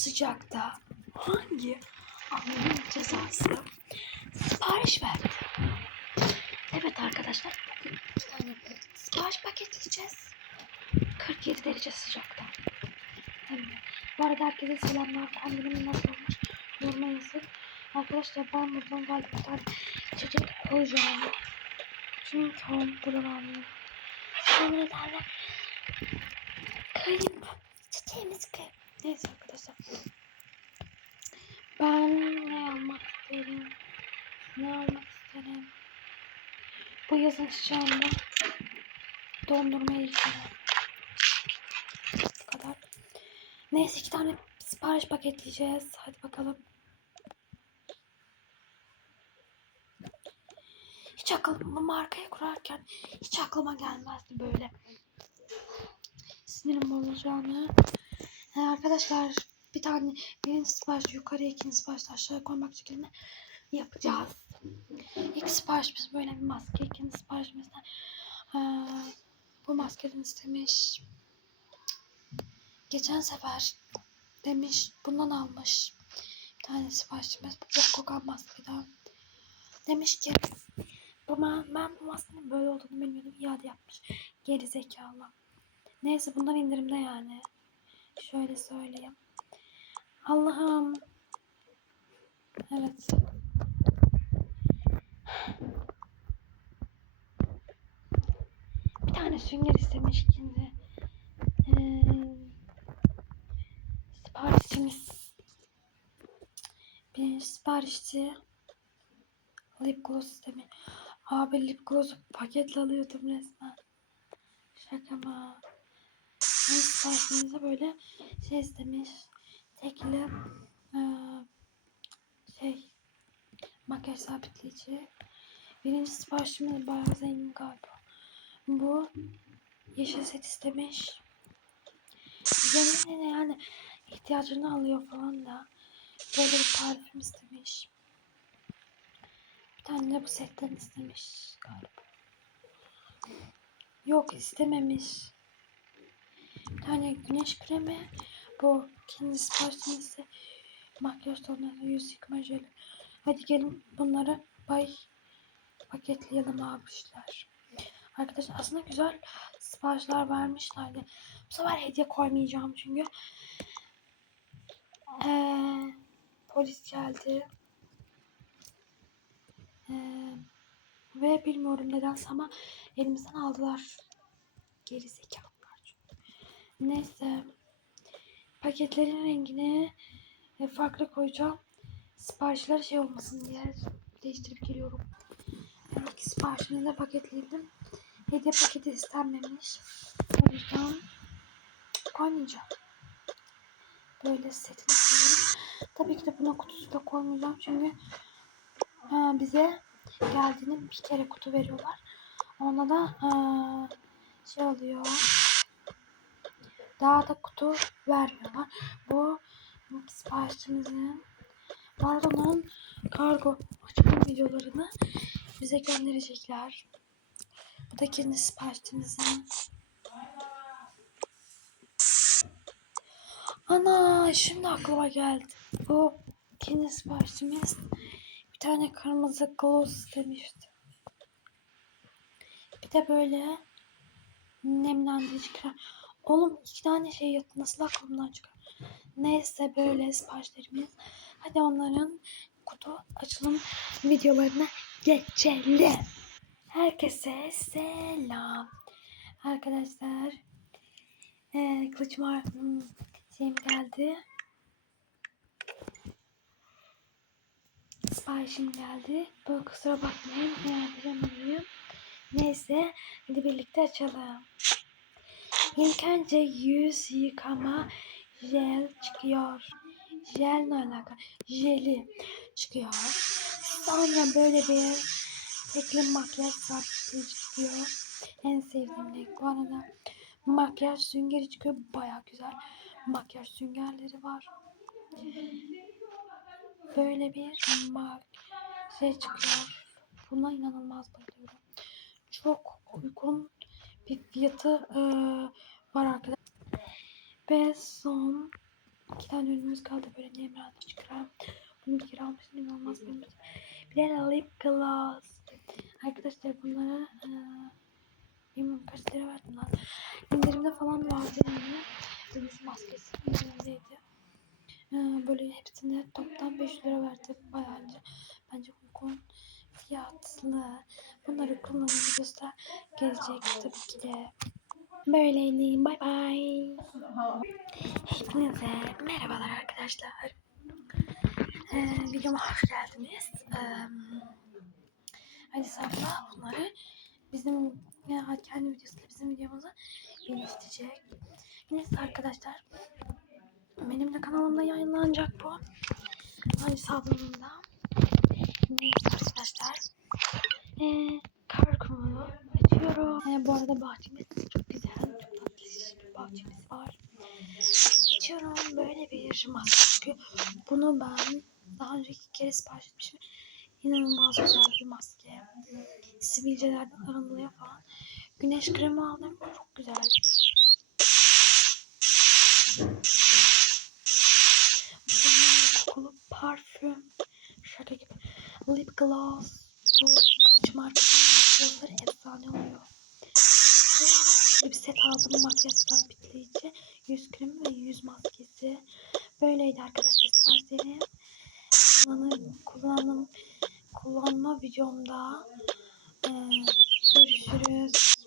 sıcakta hangi Allah'ın cezası sipariş verdi? Evet arkadaşlar bugün sipariş paketleyeceğiz. 47 derece sıcakta. Evet. Bu arada herkese selamlar. Pandeminin nasıl olmuş? Yoruma yazın. Arkadaşlar ben buradan galiba tane içecek alacağım. Çünkü tamam buradan almayayım. Sonra nedenle kayıp. Çiçeğimiz kayıp. Neyse arkadaşlar. Ben ne almak isterim? Ne almak isterim? Bu yazın sıcağında dondurma yiyeceğim. Bu kadar. Neyse iki tane sipariş paketleyeceğiz. Hadi bakalım. Hiç aklıma bu markayı kurarken hiç aklıma gelmezdi böyle. Sinirim bozulacağını. Ee, arkadaşlar bir tane birinci sipariş yukarıya ikinci sipariş aşağıya koymak şeklinde yapacağız. İlk siparişimiz böyle bir maske. ikinci siparişimiz de ee, bu maskeden istemiş. Geçen sefer demiş bundan almış. Bir tane siparişimiz bu bok kokan maskeden. Demiş ki ben, ben bu maskenin böyle olduğunu bilmiyordum. iade yapmış. Geri zekalı. Neyse bundan indirimde yani. Şöyle söyleyeyim. Allah'ım. Evet. Bir tane sünger istemiş ikinci. Ee, siparişimiz. Birinci siparişti. Lip gloss istemiş. Abi lip gloss'u paketle alıyordum resmen. Şaka mı? Birinci siparişimizde böyle şey istemiş. Tekli eee, şey makyaj sabitleyici. Birinci siparişimiz bayağı zengin galiba. Bu yeşil set istemiş. Zengin yani ihtiyacını alıyor falan da. Böyle bir parfüm istemiş. Bir tane de bu setten istemiş galiba. Yok istememiş. Bir tane güneş kremi. Bu kendi siparişinizde makyaj tonları, yüz yıkama jeli. Hadi gelin bunları bay paketleyelim abişler. Arkadaşlar aslında güzel siparişler vermişlerdi. Bu sefer hediye koymayacağım çünkü. Ee, polis geldi. Ee, ve bilmiyorum nedense ama elimizden aldılar. Geri çünkü. Neyse. Paketlerin rengini e, farklı koyacağım. Siparişler şey olmasın diye değiştirip geliyorum. Yani iki siparişini de paketledim. Hediye paketi istenmemiş. O yüzden koymayacağım. Böyle setini koyuyorum. Tabii ki de buna kutusu da koymayacağım çünkü ha, bize geldiğinde bir kere kutu veriyorlar. Ona da ha, şey oluyor. Daha da kutu vermiyorlar. Bu siparişimizin pardon kargo açılım videolarını bize gönderecekler. Bu da kendi siparişimizin. Ana şimdi aklıma geldi. Bu kendi siparişimiz bir tane kırmızı gloss istemişti. Bir de böyle nemlendirici krem. Oğlum iki tane şey yaptı. Nasıl aklımdan çıkar? Neyse böyle siparişlerimiz. Hadi onların kutu açılım videolarına geçelim. Herkese selam. Arkadaşlar ee, kılıçım var. Hmm, şeyim geldi. Siparişim geldi. Bu kusura bakmayın. Eğer açamıyorum. Neyse hadi birlikte açalım. İlk önce yüz yıkama jel çıkıyor. Jel ne alaka? Jeli çıkıyor. Sonra böyle bir tekli makyaj sabitleyici çıkıyor. En sevdiğim renk. Bu arada makyaj süngeri çıkıyor. Baya güzel makyaj süngerleri var. Böyle bir şey çıkıyor. Buna inanılmaz bayılıyorum. Çok uygun bir fiyatı eee, var arkadaşlar. Ve son İki tane ürünümüz kaldı böyle Nemra'da çıkaran. Bunu bir kere almıştım inanılmaz benim için. Bir de lip gloss. Arkadaşlar bunlara e, bilmiyorum kaç lira verdim lan. İndirimde falan vardı yani. Yüz maskesi indirimdeydi. E, böyle hepsine toplam 5 lira verdim. Bayağı bence uygun fiyatlı. Bunları kullanım videosu da gelecek tabii ki de. Böyleydi. Bay bay. Hepinize merhabalar arkadaşlar. Ee, videoma hoş geldiniz. Ee, Ali Sabra bunları bizim ya kendi videosuyla bizim videomuzu geliştirecek. Neyse arkadaşlar. Benim de kanalımda yayınlanacak bu. Ali Sabra'nın da. Neyse arkadaşlar. Ee, kar kumunu açıyorum. Ee, bu arada bahçemiz çok güzel. Çok tatlı bir bahçemiz var. Açıyorum böyle bir maske. Bunu ben daha önce iki kere sipariş etmişim. İnanılmaz güzel bir maske. Sivilcelerden arınıyor falan. Güneş kremi aldım. Çok güzel. Bunun kokulu parfüm. Lip gloss. Bu kılıç markasının efsane oluyor. Böyle bir set aldım. Makyaj sabitleyici. Yüz kremi ve yüz maskesi. Böyleydi arkadaşlar siparişlerim. Kullanım, kullanım, kullanma videomda. Ee, görüşürüz.